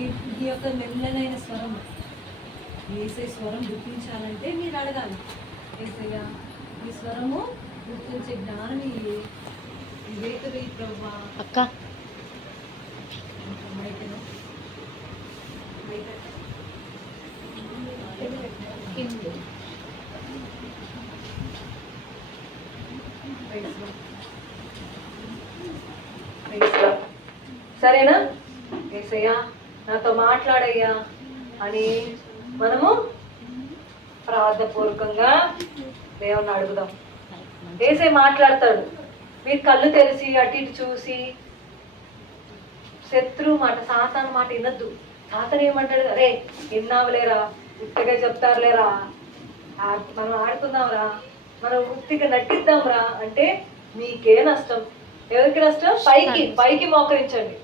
ఈ యొక్క మెల్లనైన స్వరం ఏసే స్వరం గుర్తించాలంటే మీరు అడగాలి, ఏసయ్య ఈ స్వరము గుర్తించే జ్ఞానం వివేకమే ప్రభా అక్క. సరేనా? ఏసయ్యా నాతో మాట్లాడయ్యా అని మనము ప్రార్థపూర్వకంగా దేవుని అడుగుదాం. ఏసై మాట్లాడతాడు. మీరు కళ్ళు తెరిచి అటు ఇటు చూసి శత్రువు మాట, సాతాను మాట వినద్దు. సాతాను ఏమంటాడు? అరే విన్నావులేరా, ఉత్తగా చెప్తారులేరా, మనం ఆడుకుందాంరా, మనం ఉత్తిగా నటిద్దాంరా అంటే మీకే నష్టం. ఎవరికి నష్టం? పైకి పైకి మోకరించండి.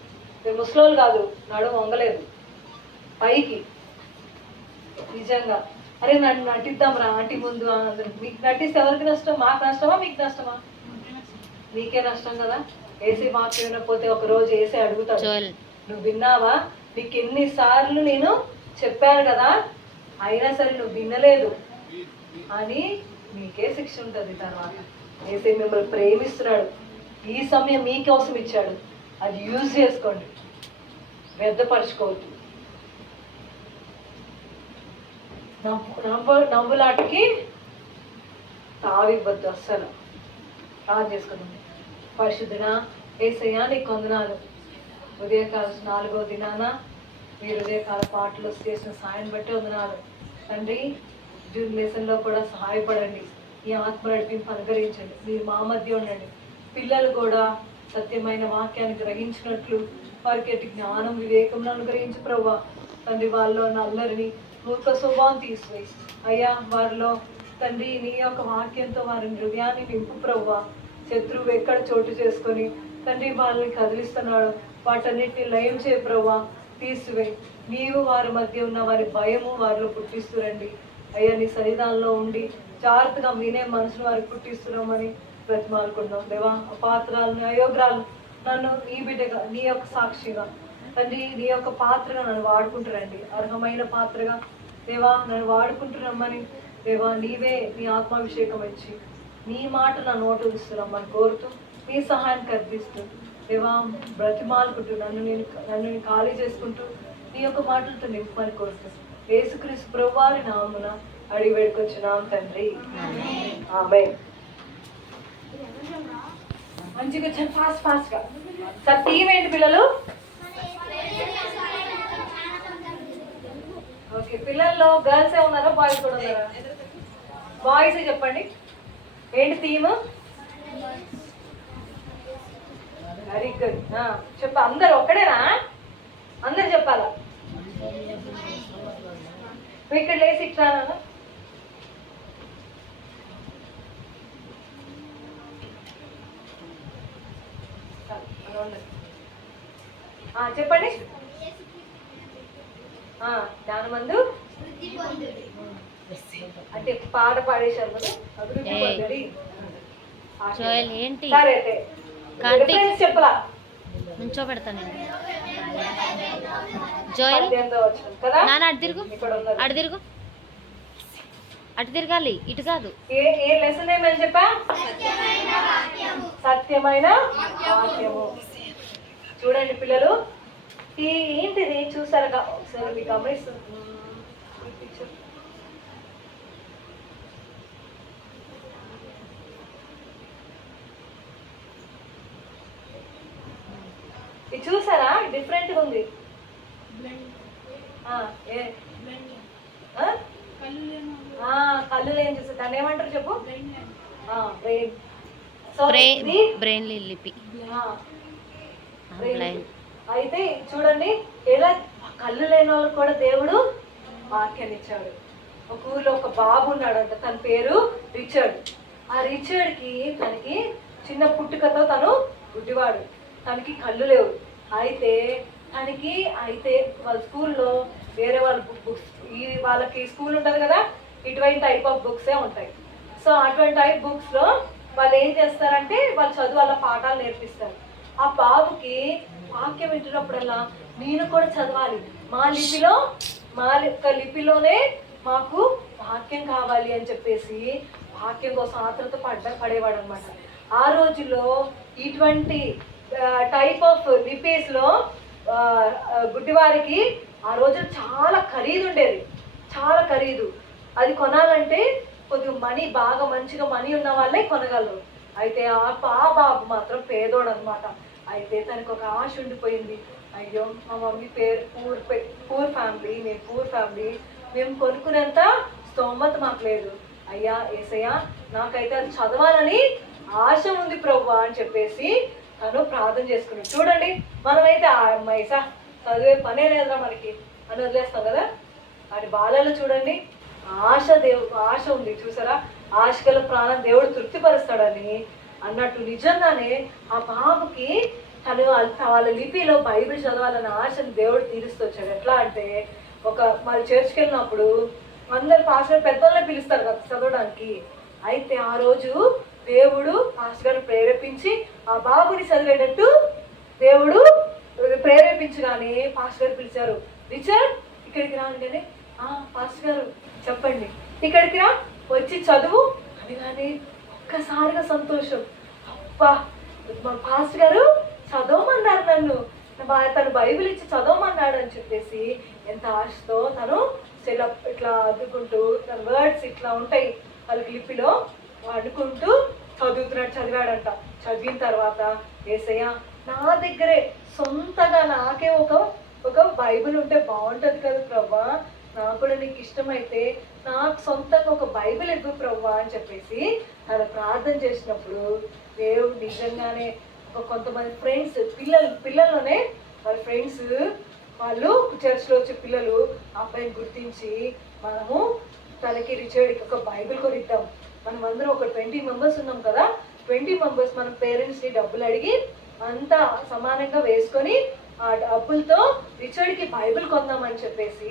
మీరు ముసలోళ్ళు కాదు, నడుము వంగలేదు. పైకి నిజంగా అరే నన్ను నటిద్దాంరా ఆంటీ ముందు అందరు. మీకు నటిస్తే ఎవరికి నష్టం? మాకు నష్టమా మీకు నష్టమా? మీకే నష్టం కదా. ఏసీ మాకు వినకపోతే ఒక రోజు ఏసీ అడుగుతాడు, నువ్వు విన్నావా? నీకు ఎన్నిసార్లు నేను చెప్పాను కదా, అయినా సరే నువ్వు వినలేదు అని మీకే శిక్ష ఉంటుంది. తర్వాత ఏసీ మిమ్మల్ని ప్రేమిస్తున్నాడు. ఈ సమయం మీకోసం ఇచ్చాడు, అది యూజ్ చేసుకోండి, వ్యర్థపరచుకోవద్దు. నవ్వులాటకి తావివ్వద్దు అస్సలు. రాజు చేసుకుందాం. పరిశుద్ధునా యేసయ్యా నీకు వందనాలు. ఉదయకాల 4వ దినాన మీరు ఉదయకాల పాటలు చేసిన సాయం బట్టి వందనాలు తండ్రి. జూన్ లెసన్లో కూడా సహాయపడండి. ఈ ఆత్మ నడిపింపు అనుగ్రహించండి. మీరు మా మధ్య ఉండండి. పిల్లలు కూడా సత్యమైన వాక్యాన్ని గ్రహించినట్లు వారికి ఎటు జ్ఞానం వివేకం అనుగ్రహించు ప్రభువా. తండ్రి వాళ్ళలో ఉన్న అల్లరిని మూర్ఖ స్వభావం తీసివేయి అయ్యా. వారిలో తండ్రి నీ యొక్క వాక్యంతో వారి హృదయాన్ని నింపు ప్రభువా. శత్రువు ఎక్కడ చోటు చేసుకొని తండ్రి వాళ్ళని కదిలిస్తున్నాడు, వాటన్నిటిని లయం చేయ ప్రభువా. తీసివేయి. నీవు వారి మధ్య ఉన్న వారి భయము వారిలో పుట్టిస్తురండి అయ్యా. నీ సన్నిధానంలో ఉండి జాగ్రత్తగా వినే మనసును వారికి పుట్టిస్తున్నామని బ్రతిమాలుకుందాం దేవా. అపాత్రాలను అయోగ్రాలు నన్ను ఈ బిడ్డగా నీ యొక్క సాక్షిగా తండ్రి నీ యొక్క పాత్రగా నన్ను వాడుకుంటారండి. అర్హమైన పాత్రగా దేవా నన్ను వాడుకుంటున్నామని దేవా నీవే నీ ఆత్మాభిషేకం ఇచ్చి నీ మాట నా నోట ఉంచుతున్నామని కోరుతూ నీ సహాయాన్ని కల్పిస్తూ దేవా బ్రతిమాలుకుంటూ నన్ను ఖాళీ చేసుకుంటూ నీ యొక్క మాటలతో నింపమని కోరుతూ యేసుక్రీస్తు ప్రభువారి నామమున అడిగి వేడుకొచ్చున్నాం తండ్రి, ఆమేన్. మంచిగా ఫాస్ట్గా సార్ టీం ఏంటి పిల్లలు? ఓకే, పిల్లల్లో గర్ల్సే ఉన్నారా బాయ్స్ కూడా ఉన్నారా? బాయ్స్ చెప్పండి ఏంటి థీమ్? Very good. చెప్ప అందరు ఒక్కడేనా? అందరు చెప్పాలా? ఇక్కడ లేసి ఇట్లా చెప్పండి. జ్ఞానమందు అంటే పాట పాడేశారు కదా, అభివృద్ధి పొందడి. సరే అయితే చెప్పలా నుంచో పెడతాను జోయల్ కదా. అటు తిరుగు, అటు తిరుగు, అటు తిరగాలి, ఇటు కాదు. ఏ లెసన్ ఏమని చెప్పా? సత్యమైన వాక్యము. చూడండి పిల్లలు, ఏంటిది చూసారుగా ఒకసారి మీకు గమనిస్తుంది. ఇది చూసారా? డిఫరెంట్గా ఉంది. కళ్ళు లేని చూసా దాన్ని ఏమంటారు చెప్పు? బ్రెయిన్ లిపి. అయితే చూడండి ఎలా కళ్ళు లేని వాళ్ళకి కూడా దేవుడు వాక్యాన్ని ఇచ్చాడు. ఒక ఊర్లో ఒక బాబు ఉన్నాడంట, తన పేరు రిచర్డ్. ఆ రిచర్డ్కి తనకి చిన్న పుట్టుకతో తను గుడ్డివాడు, తనకి కళ్ళు లేవు. అయితే వాళ్ళ స్కూల్లో వేరే వాళ్ళ బుక్స్, వాళ్ళకి స్కూల్ ఉంటుంది కదా, ఇటువంటి టైప్ ఆఫ్ బుక్సే ఉంటాయి. సో అటువంటి టైప్ బుక్స్లో వాళ్ళు ఏం చేస్తారంటే వాళ్ళు చదువు వాళ్ళ పాఠాలు నేర్పిస్తారు. ఆ బాబుకి వాక్యం వింటున్నప్పుడల్లా నేను కూడా చదవాలి, మా లిపిలో మా యొక్క లిపిలోనే మాకు వాక్యం కావాలి అని చెప్పేసి వాక్యం కోసం ఆతృత పడేవాడు అనమాట. ఆ రోజుల్లో ఇటువంటి టైప్ ఆఫ్ లిపీస్లో గుడ్డివారికి ఆ రోజు చాలా ఖరీదు ఉండేది, చాలా ఖరీదు. అది కొనాలంటే కొద్దిగా మనీ, బాగా మంచిగా మనీ ఉన్న వాళ్ళే కొనగలరు. అయితే ఆ బాబు మాత్రం పేదోడు అనమాట. అయితే తనకు ఒక ఆశ ఉండిపోయింది, అయ్యో మా మమ్మీ పూర్ ఫ్యామిలీ, మేము పూర్ ఫ్యామిలీ, మేము కొనుక్కునేంత స్తోమత మాకు లేదు. అయ్యా యేసయ్యా నాకైతే అది చదవాలని ఆశ ఉంది ప్రభువా అని చెప్పేసి తను ప్రార్థన చేసుకున్నాడు. చూడండి, మనమైతే ఆ అమ్మాయి చదివే పనే లేదురా మనకి అని వదిలేస్తాం కదా. వాడి బాలలో చూడండి ఆశ ఉంది చూసారా, ఆశ గల ప్రాణం దేవుడు తృప్తిపరుస్తాడని అన్నట్టు నిజంగానే ఆ బాబుకి తను వాళ్ళ లిపిలో బైబిల్ చదవాలన్న ఆశను దేవుడు తీరుస్తూ వచ్చాడు. ఎట్లా అంటే మరి చర్చ్కి వెళ్ళినప్పుడు అందరు పాస్టర్ పెద్దవాళ్ళని పిలుస్తారు కదా చదవడానికి. అయితే ఆ రోజు దేవుడు పాస్టర్ గారిని ప్రేరేపించి ఆ బాబుని చదివేటట్టు దేవుడు ప్రేరేపించగానే పాస్టర్ గారు పిలిచారు, రిచర్డ్ ఇక్కడికి రాగానే పాస్టర్ గారు చెప్పండి, ఇక్కడికి రా, వచ్చి చదువు అనగానే ఒక్కసారిగా సంతోషం. అబ్బా మా పాస్టర్ గారు చదవమన్నారు నన్ను, తను బైబిల్ ఇచ్చి చదవమన్నాడు అని చెప్పేసి ఎంత ఆశతో తను ఇట్లా అద్దుకుంటూ తన వర్డ్స్ ఇట్లా ఉంటాయి వాళ్ళకి లిపిలో అనుకుంటూ చదివాడంట. చదివిన తర్వాత యేసయ్య నా దగ్గరే సొంతగా నాకే ఒక బైబిల్ ఉంటే బాగుంటుంది కదా ప్రభా, నాకు కూడా నీకు ఇష్టమైతే నాకు సొంతంగా ఒక బైబిల్ ఇవ్వు ప్రభా అని చెప్పేసి తను ప్రార్థన చేసినప్పుడు దేవుడు నిజంగానే కొంతమంది ఫ్రెండ్స్ పిల్లల్లోనే వాళ్ళ ఫ్రెండ్స్ వాళ్ళు చర్చ్లో వచ్చే పిల్లలు అబ్బాయిని గుర్తించి మనము తనకి రిచర్డ్కి ఒక బైబిల్ కొనిద్దాం, మనం అందరం ఒక 20 మెంబర్స్ ఉన్నాం కదా, 20 మెంబర్స్ మన పేరెంట్స్ని డబ్బులు అడిగి అంతా సమానంగా వేసుకొని ఆ డబ్బులతో రిచర్డ్కి బైబిల్ కొందామని చెప్పేసి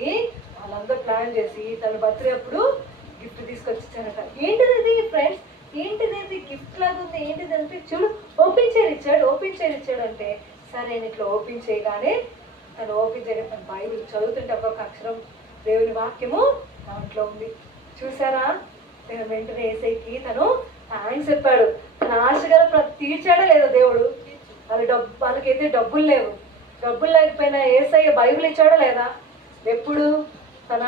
వాళ్ళందరూ ప్లాన్ చేసి తన బర్త్డే అప్పుడు గిఫ్ట్ తీసుకొచ్చిచ్చారట. ఏంటిది ఫ్రెండ్స్, ఏంటిది గిఫ్ట్ లాగా ఉంది, ఏంటిది అంటే చూడు ఓపెన్ చేయరిచ్చాడు అంటే సరే నేను ఇట్లా ఓపెన్ చేయగానే తను ఓపెన్ చేయడం తన బైబిల్ చదువుతుంటే ఒక్కొక్క అక్షరం దేవుని వాక్యము దాంట్లో ఉంది. చూసారా, వెంటనే యేసయ్యకి తను థ్యాంక్స్ చెప్పాడు. తన ఆశ గల తీర్చాడా లేదా దేవుడు, వాళ్ళకైతే డబ్బులు లేవు, డబ్బులు లేకపోయినా యేసయ్య బైబిల్ ఇచ్చాడా లేదా, ఎప్పుడు తన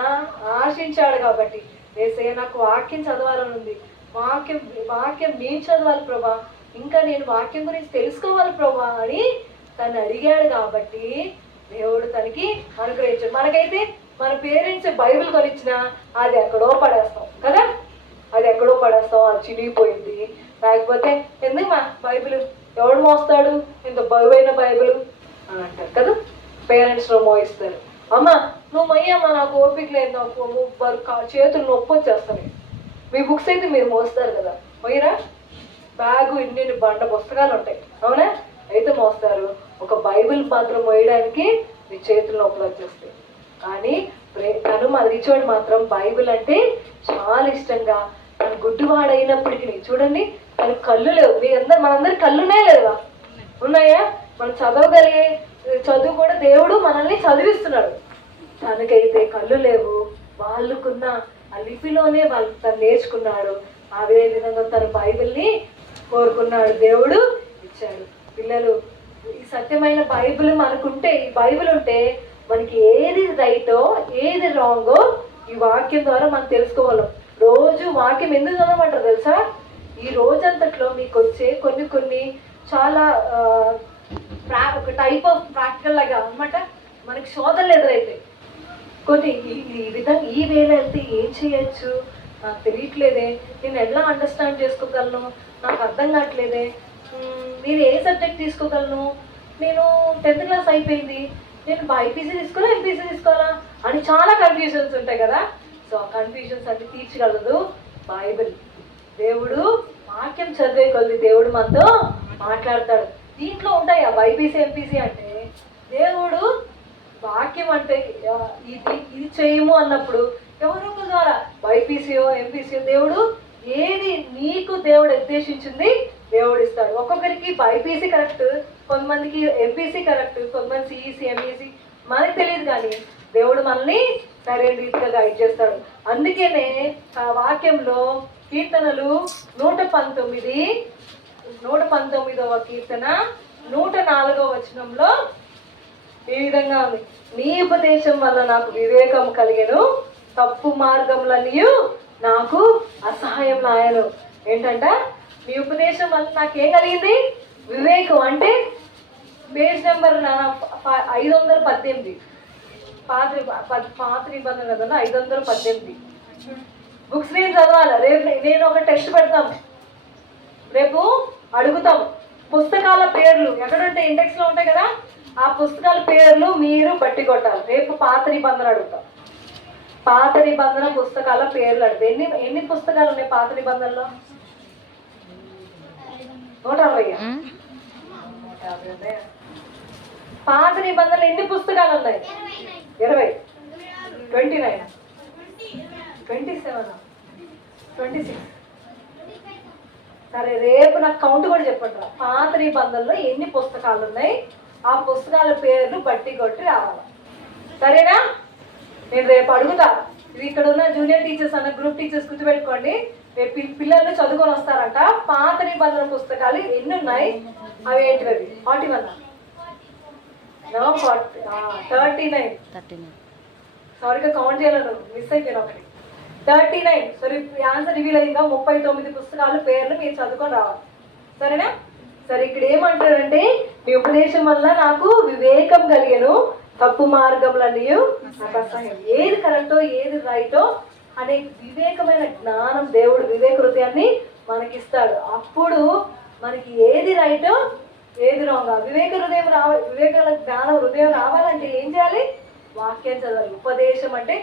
ఆశించాడు కాబట్టి యేసయ్య నాకు వాక్యం చదవాలని ఉంది, వాక్యం నేను చదవాలి ప్రభా, ఇంకా నేను వాక్యం గురించి తెలుసుకోవాలి ప్రభా అని తను అడిగాడు కాబట్టి దేవుడు తనకి అనుగ్రహించాడు. మనకైతే మన పేరెంట్స్ బైబిల్ కొనిచ్చినా అది ఎక్కడో పడేస్తాం కదా, అది చినిగిపోయింది. లేకపోతే ఎందుకు మా బైబిల్ ఎవడు మోస్తాడు, ఇంత బరువైన బైబిల్ అని అంటారు కదా, పేరెంట్స్లో మోయిస్తారు. అమ్మ నువ్వు మొయ్యమ్మా, నాకు ఓపిక లేదు, నాకు చేతులు నొప్పి వచ్చేస్తాయి. మీ బుక్స్ అయితే మీరు మోస్తారు కదా, మొయ్యరా, బ్యాగు ఇన్ని బండ పుస్తకాలు ఉంటాయి అవునా, అయితే మోస్తారు. ఒక బైబిల్ మాత్రం మోయడానికి మీ చేతులు నొప్పులు వచ్చేస్తాయి. కానీ తను మా రిచర్డ్ మాత్రం బైబిల్ అంటే చాలా ఇష్టంగా, తను గుడ్డివాడైనప్పటికీ చూడండి తనకు కళ్ళు లేవు, మనందరి కళ్ళునే లేవా, ఉన్నాయా, మనం చదవగలిగే చదువు కూడా దేవుడు మనల్ని చదివిస్తున్నాడు. తనకైతే కళ్ళు లేవు, వాళ్ళకున్న ఆ లిపిలోనే తను నేర్చుకున్నాడు. అదే విధంగా తన బైబిల్ని కోరుకున్నాడు, దేవుడు ఇచ్చాడు. పిల్లలు ఈ సత్యమైన బైబిల్ మనకుంటే, ఈ బైబిల్ ఉంటే మనకి ఏది రైటో ఏది రాంగో ఈ వాక్యం ద్వారా మనం తెలుసుకోగలం. రోజు వాక్యం ఎందుకు చదవమంటారు తెలుసా, ఈ రోజంతట్లో మీకు వచ్చే కొన్ని చాలా ఒక టైప్ ఆఫ్ ప్రాక్టికల్ లాగా అనమాట, మనకి శోధనలు ఎదురైతాయి. కొన్ని ఈ వేళ వెళ్తే ఏం చేయొచ్చు, నాకు తెలియట్లేదే, నేను ఎలా అండర్స్టాండ్ చేసుకోగలను, నాకు అర్థం కావట్లేదే, నేను ఏ సబ్జెక్ట్ తీసుకోగలను, నేను 10th క్లాస్ అయిపోయింది, నేను బైపీసీ తీసుకోవాలా ఎంపీసీ తీసుకోవాలా అని చాలా కన్ఫ్యూజన్స్ ఉంటాయి కదా. సో ఆ కన్ఫ్యూజన్స్ అన్ని తీర్చగలదు బైబిల్. దేవుడు వాక్యం చదివే కొద్ది దేవుడు మనతో మాట్లాడతాడు. దీంట్లో ఉంటాయి ఆ బైపీసీ ఎంపీసీ అంటే, దేవుడు వాక్యం అంటే ఇది చేయము అన్నప్పుడు ఎవరో ద్వారా బైపీసీయో ఎంపీసీయో దేవుడు ఏది నీకు దేవుడు ఉద్దేశించింది దేవుడు ఇస్తాడు. ఒక్కొక్కరికి బైపీసీ కరెక్ట్, కొంతమందికి ఎంపీసీ కరెక్ట్, కొంతమంది సిఈసీ ఎంఈసీ మనకు తెలియదు, కానీ దేవుడు మనల్ని సరైన రీతిగా గైడ్ చేస్తాడు. అందుకనే ఆ వాక్యంలో కీర్తనలు 119వ కీర్తన 104వ వచనంలో ఈ విధంగా ఉంది. నీ ఉపదేశం వల్ల నాకు వివేకం కలిగెను, తప్పు మార్గములనియు నాకు అసహాయం నాయను. ఏంటంట? నీ ఉపదేశం వల్ల నాకేం కలిగింది? వివేకం. అంటే పేజ్ నెంబర్ 518, పాత నిబంధన కదా 518 బుక్స్ నేను చదవాలి. రేపు నేను ఒక టెస్ట్ పెడతాం, రేపు అడుగుతాం. పుస్తకాల పేర్లు ఎక్కడుంటాయి? ఇండెక్స్లో ఉంటాయి కదా, ఆ పుస్తకాల పేర్లు మీరు బట్టి కొట్టాలి. రేపు పాత నిబంధన అడుగుతాం. పాత నిబంధన పుస్తకాల పేర్లు అడుగుతాయి. ఎన్ని పుస్తకాలు ఉన్నాయి పాత నిబంధనలో? 160. పాత నిబంధనలు ఎన్ని పుస్తకాలు ఉన్నాయి? 20, 29, 27, 26. సరే, రేపు నాకు కౌంట్ కూడా చెప్పండి. పాత నిబంధనలో ఎన్ని పుస్తకాలు ఉన్నాయి, ఆ పుస్తకాల పేర్లు బట్టి కొట్టి రావాలి. సరేనా? నేను రేపు అడుగుతా. ఇది ఇక్కడ ఉన్న జూనియర్ టీచర్స్ అన్న గ్రూప్ టీచర్స్ గుర్తుపెట్టుకోండి. రేపు పిల్లలు చదువుకొని వస్తారంట. పాత నిబంధన పుస్తకాలు ఎన్ని ఉన్నాయి, అవి ఏంటివి? 41, 39. సారీగా కౌంట్ చేయాలను, మిస్ అయిపోయినా ఒకటి. 39. సరే, ఆన్సర్ రివీల్ అయిందా? 39 పుస్తకాలు పేర్లు మీరు చదువుకొని రావాలి. సరేనా? సరే, ఇక్కడ ఏమంటాడంటే మీ ఉపదేశం వల్ల నాకు వివేకం కలిగెను, తప్పు మార్గములనియు నాకు అసహ్యం. ఏది కరెక్టో ఏది రైటో అనే వివేకమైన జ్ఞానం దేవుడు వివేక హృదయాన్ని మనకిస్తాడు. అప్పుడు మనకి ఏది రైటో ఏది రాంగ్, వివేక హృదయం వివేక జ్ఞానం హృదయం రావాలంటే ఏం చేయాలి? వాక్యం చదవాలి. ఉపదేశం అంటే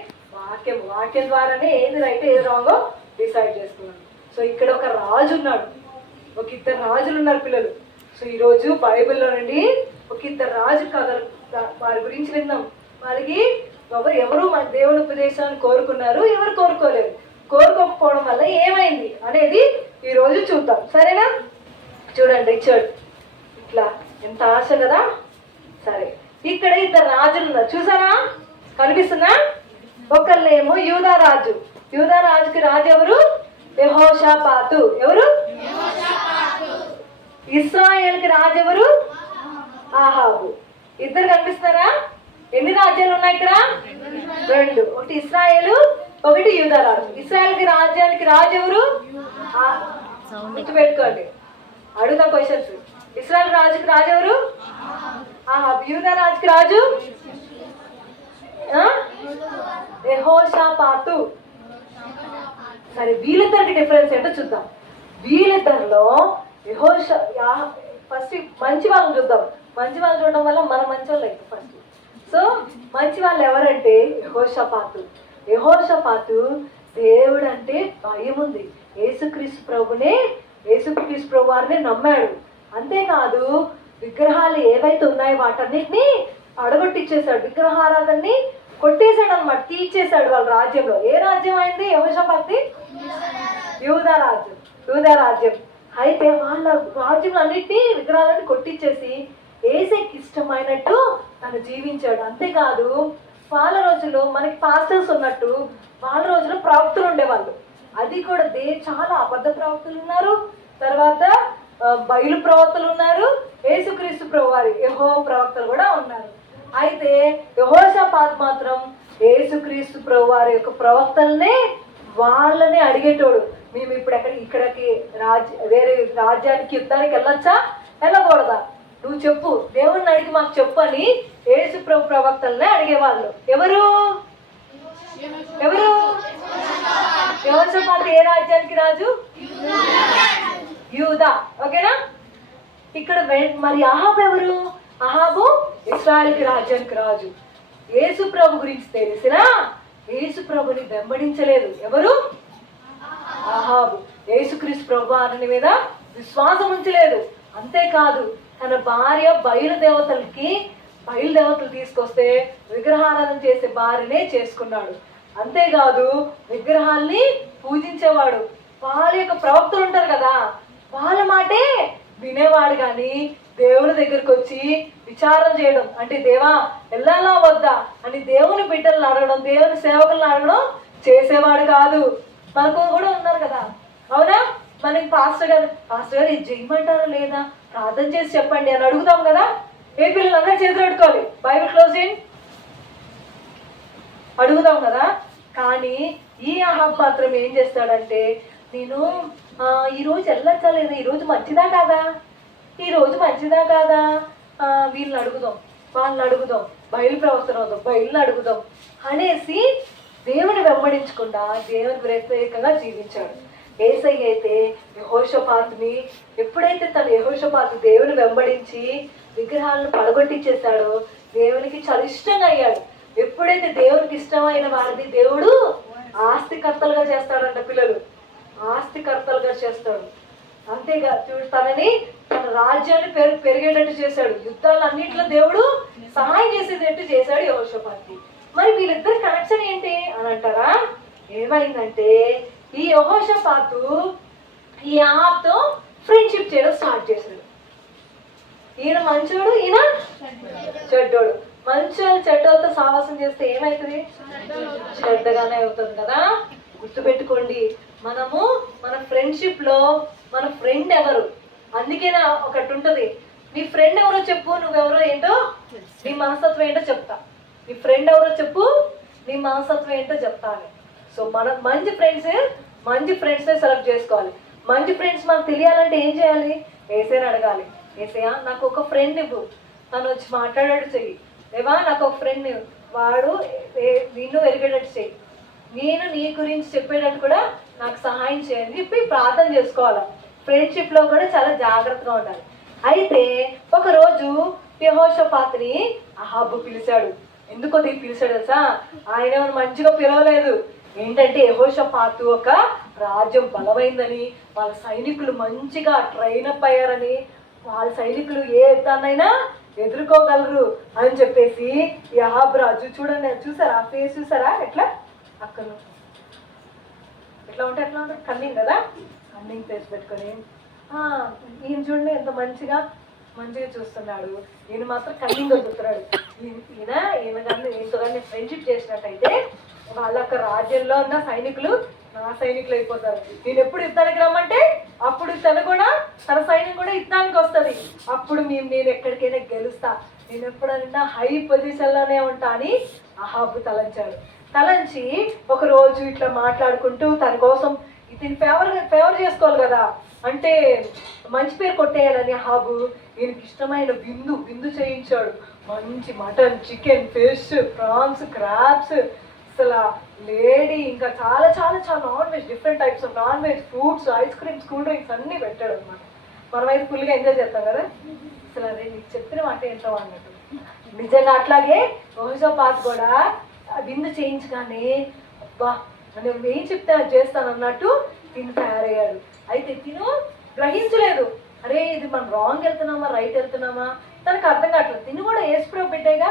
వాక్యం ద్వారానే ఏది రైట్ ఏది రాంగో డిసైడ్ చేసుకున్నాను. సో ఇక్కడ ఒక రాజు ఉన్నాడు, ఒక ఇద్దరు రాజులు ఉన్నారు పిల్లలు. సో ఈరోజు బైబిల్లో నుండి ఒక ఇద్దరు రాజు కథలు వారి గురించి విందాం. వాళ్ళకి ఎవరు మన దేవుని ఉపదేశాన్ని కోరుకున్నారు, ఎవరు కోరుకోలేరు. కోరుకోకపోవడం వల్ల ఏమైంది అనేది ఈరోజు చూద్దాం. సరేనా? చూడండి, రిచర్డ్ ఇట్లా ఎంత ఆశ కదా. సరే, ఇక్కడ ఇద్దరు రాజులు ఉన్నారు, చూసారా? కనిపిస్తుందా? ఒకళ్ళేమో యూదా రాజు. యూదా రాజుకి రాజు ఎవరు? యెహోషాపాతు. ఎవరు? ఇశ్రాయేల్కి రాజు ఎవరు? ఆహాబు. ఇద్దరు కనిపిస్తారా? ఎన్ని రాజ్యాలు ఉన్నాయి ఇక్కడ? 2. ఒకటి ఇశ్రాయేలు, ఒకటి యూదా రాజు. ఇశ్రాయేల్కి రాజ్యానికి రాజు ఎవరు? గుర్తుపెట్టుకోండి, అడుగుతా క్వశ్చన్స్. ఇశ్రాయేల్ రాజుకి రాజు ఎవరు? ఆహాబు. యూదా రాజుకి రాజు యెహోషాపాతు. సరే, వీళ్ళిద్దరికి డిఫరెన్స్ ఏంటో చూద్దాం. వీళ్ళిద్దరిలో ఫస్ట్ మంచి వాళ్ళని చూద్దాం. మంచి వాళ్ళు చూడడం వల్ల మన మంచి వాళ్ళు అయితే ఫస్ట్. సో మంచి వాళ్ళు ఎవరంటే యెహోషాపాతు దేవుడు అంటే భయం ఉంది. యేసుక్రీస్తు ప్రభు వారిని నమ్మాడు. అంతేకాదు, విగ్రహాలు ఏవైతే ఉన్నాయో వాటన్నిటిని అడగొట్టిచ్చేశాడు. విగ్రహారాధనని కొట్టేశాడు అనమాట, తీర్చేశాడు వాళ్ళ రాజ్యంలో. ఏ రాజ్యం అయింది యెహోషాపాతుది? యూదా రాజ్యం. అయితే వాళ్ళ రాజ్యం అన్నిటినీ విగ్రహాలను కొట్టించేసి యేసుకి ఇష్టమైనట్టు తను జీవించాడు. అంతేకాదు, వాళ్ళ రోజుల్లో మనకి పాస్టర్స్ ఉన్నట్టు వాళ్ళ రోజుల్లో ప్రవక్తలు ఉండేవాళ్ళు. అది కూడా చాలా అబద్ధ ప్రవక్తలు ఉన్నారు, తర్వాత బయలు ప్రవక్తలు ఉన్నారు, యేసుక్రీస్తు ప్రభువారి యెహోవా ప్రవక్తలు కూడా ఉన్నారు. అయితే యెహోషాపాతు మాత్రం యేసుక్రీస్తు ప్రభువారి యొక్క ప్రవక్తలనే వాళ్ళని అడిగేటోడు. మేము ఇప్పుడు ఇక్కడికి వేరే రాజ్యానికి యుద్ధానికి వెళ్ళొచ్చా వెళ్ళకూడదా, నువ్వు చెప్పు, దేవుణ్ణి అడిగి మాకు చెప్పు అని యేసు ప్రభు ప్రవక్తలనే అడిగేవాళ్ళు. ఎవరు? యెహోషాపాతు ఏ రాజ్యానికి రాజు? యూదా. ఓకేనా? ఇక్కడ మరి అహాబు ఎవరు? అహాబు ఇశ్రాయేల్కి రాజ్యానికి రాజు. యేసు ప్రభు గురించి తెలిసినా యేసు ప్రభుని వెంబడించలేదు. ఎవరు? అహాబు. యేసుక్రీస్తు ప్రభు వారి మీద విశ్వాసం ఉంచలేదు. అంతేకాదు, తన భార్య బయలుదేవతలు తీసుకొస్తే విగ్రహారాధన చేసే భార్యనే చేసుకున్నాడు. అంతేకాదు, విగ్రహాల్ని పూజించేవాడు. వాళ్ళ యొక్క ప్రవక్తలు ఉంటారు కదా, వాళ్ళ మాటే వినేవాడు కానీ దేవుని దగ్గరికి వచ్చి విచారం చేయడం అంటే దేవా వెళ్ళాలా వద్దా అని దేవుని బిడ్డలను అడగడం, దేవుని సేవకులను అడగడం చేసేవాడు కాదు. మనకు కూడా ఉన్నారు కదా, అవునా? మనకి పాస్టర్ గారు ఇది చేయమంటారా లేదా, ప్రార్థన చేసి చెప్పండి అని అడుగుతాం కదా. ఏ పిల్లలు అందరూ చేతులు పెట్టుకోవాలి, బైబిల్ క్లోజ్ చేయండి, అడుగుతాం కదా. కానీ ఈ అహాబ్ మాత్రం ఏం చేస్తాడంటే, నేను ఈరోజు వెళ్ళొచ్చా లేదా, ఈరోజు మంచిదా కాదా, ఈరోజు మంచిదా కాదా, వీళ్ళని అడుగుదాం, వాళ్ళని అడుగుదాం, బయలు ప్రవర్తన అవుదాం, బయలుని అడుగుదాం అనేసి దేవుని వెంబడించకుండా దేవుని వ్యతిరేకంగా జీవించాడు. యేసయ్య అయితే యెహోషాపాతుని ఎప్పుడైతే తను యెహోషాపాతు దేవుని వెంబడించి విగ్రహాలను పడగొట్టించేశాడో దేవునికి చాలా ఇష్టంగా అయ్యాడు. ఎప్పుడైతే దేవునికి ఇష్టమైన వారిని దేవుడు ఆస్తికర్తలుగా చేస్తాడంట. పిల్లలు ఆస్తికర్తలుగా చేస్తాడు. అంతేగా తనని తన రాజ్యాన్ని పెరిగేటట్టు చేశాడు. యుద్ధాలన్నింటిలో దేవుడు సహాయం చేసేటట్టు చేశాడు యెహోషాపాతుని. మరి వీళ్ళిద్దరి కనెక్షన్ ఏంటి అని అంటారా? ఏమైందంటే ఈ యెహోషాపాతు ఈ అహాబ్తో ఫ్రెండ్షిప్ చేయడం స్టార్ట్ చేశాడు. ఈయన మంచోడు, ఈయన చెడ్డోడు. మంచోడు చెడ్డోళ్ళతో సావాసం చేస్తే ఏమవుతుంది? చెడ్డగానే అవుతుంది కదా. గుర్తుపెట్టుకోండి, మనము మన ఫ్రెండ్షిప్లో మన ఫ్రెండ్ ఎవరు, అందుకేనా ఒకటి ఉంటుంది, నీ ఫ్రెండ్ ఎవరో చెప్పు, నువ్వెవరో ఏంటో, నీ మనస్తత్వం ఏంటో చెప్తా. నీ ఫ్రెండ్ ఎవరో చెప్పు, నీ మనస్తత్వం ఏంటో చెప్తాను. సో మనం మంచి ఫ్రెండ్స్నే సెలెక్ట్ చేసుకోవాలి. మంచి ఫ్రెండ్స్ మనకు తెలియాలంటే ఏం చేయాలి? ఏసైని అడగాలి. ఏసయ్యా నాకు ఒక ఫ్రెండ్ ఇవ్వు, తను వచ్చి మాట్లాడేటట్టు చెయ్యి. లేవా నాకు ఒక ఫ్రెండ్, వాడు నిన్ను వెలిగేటట్టు చెయ్యి, నేను నీ గురించి చెప్పేటట్టు కూడా నాకు సహాయం చేయని చెప్పి ప్రార్థన చేసుకోవాలి. ఫ్రెండ్షిప్లో కూడా చాలా జాగ్రత్తగా ఉండాలి. అయితే ఒకరోజు యెహోషాపాతుని అహాబు పిలిచాడు. ఎందుకో పిలిచాడు తెలుసా? ఆయన మంచిగా పిలవలేదు. ఏంటంటే యెహోషాపాతు ఒక రాజ్యం బలమైందని, వాళ్ళ సైనికులు మంచిగా ట్రైన్ అప్ అయ్యారని, వాళ్ళ సైనికులు ఏ యుద్ధాన్నైనా ఎదుర్కోగలరు అని చెప్పేసి అహాబ్ రాజు, చూడండి చూసారా ఫేస్ చూసారా ఎట్లా, అక్కడ ఎట్లా ఉంటుంది కన్నింగ్ కదా, కన్నింగ్ ఫేస్ పెట్టుకొని ఈయన చూడండి ఎంత మంచిగా చూస్తున్నాడు. ఈయన మాత్రం కన్నింగ్ వదులుతున్నాడు. ఈయన కానీ ఈయనతో కానీ ఫ్రెండ్షిప్ చేసినట్టయితే వాళ్ళ రాజ్యంలో ఉన్న సైనికులు నా సైనికులు అయిపోతారు. నేను ఎప్పుడు యుద్ధానికి రమ్మంటే అప్పుడు తన సైన్యం కూడా యుద్ధానికి వస్తుంది. అప్పుడు నేను ఎక్కడికైనా గెలుస్తా, నేను ఎప్పుడైనా హై పొజిషన్లోనే ఉంటా అని అహాబు తలంచి ఒకరోజు ఇట్లా మాట్లాడుకుంటూ తన కోసం ఇతని ఫేవర్ చేసుకోవాలి కదా, అంటే మంచి పేరు కొట్టేయాలని అహాబు ఈయనకి ఇష్టమైన విందు చేయించాడు. మంచి mutton, chicken, fish, prawns, crabs, అసలు లేడీ, ఇంకా చాలా చాలా చాలా non veg, different types of non veg, fruits, ice creams, cool drinks అన్నీ పెట్టాడు అనమాట. మనమైతే ఫుల్గా ఎంజాయ్ చేస్తాం కదా. అసలు అదే నీకు చెప్పిన మాట ఏంటో అన్నట్టు. నిజంగా అట్లాగే యెహోషాపాతు కూడా విందు చేయించగానే అబ్బా నేను ఏం చెప్తే అది చేస్తాను అన్నట్టు తయారయ్యాడు. అయితే గ్రహించలేదు, అరే ఇది మనం రాంగ్ వెళ్తున్నామా రైట్ వెళ్తున్నామా, తనకు అర్థం కావట్లేదు. కూడా యేసుప్రభు బిడ్డేగా,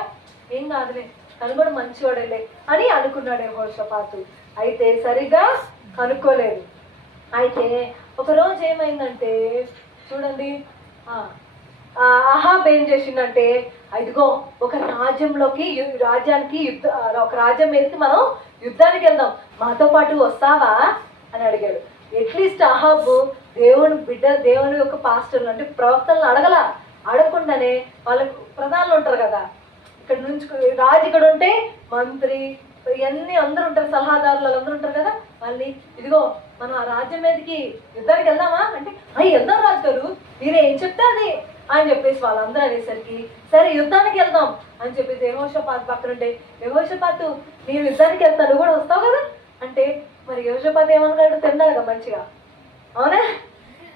ఏం కాదులే, తను కూడా మంచివాడేలే అని అనుకున్నాడు యెహోషాపాతు. అయితే సరిగ్గా కనుక్కోలేదు. అయితే ఒకరోజు ఏమైందంటే చూడండి, అహాబ్ ఏం చేసిందంటే, ఇదిగో ఒక రాజ్యానికి ఒక రాజ్యం మీదకి మనం యుద్ధానికి వెళ్దాం, మాతో పాటు వస్తావా అని అడిగాడు. అట్లీస్ట్ అహాబ్ దేవుని యొక్క పాస్టర్లు అంటే ప్రవక్తలను అడగకుండానే వాళ్ళకు ప్రధానులు ఉంటారు కదా, ఇక్కడ నుంచి రాజు ఇక్కడ ఉంటే మంత్రి ఇవన్నీ అందరూ ఉంటారు, సలహాదారులు అందరూ ఉంటారు కదా, మళ్ళీ ఇదిగో మనం ఆ రాజ్యం మీదకి యుద్ధానికి వెళ్దామా అంటే వెళ్దాం రాజు గారు, మీరు ఏం చెప్తే అది అని చెప్పేసి వాళ్ళందరూ అనేసరికి సరే యుద్ధానికి వెళ్దాం అని చెప్పేసి యెహోషాపాతు పక్కన ఉంటే, యెహోషాపాతు నేను యుద్ధానికి వెళ్తాను, నువ్వు కూడా వస్తావు కదా అంటే, మరి యెహోషాపాతు ఏమనుకున్నాడు? తిన్నాడు కదా మంచిగా, అవునా?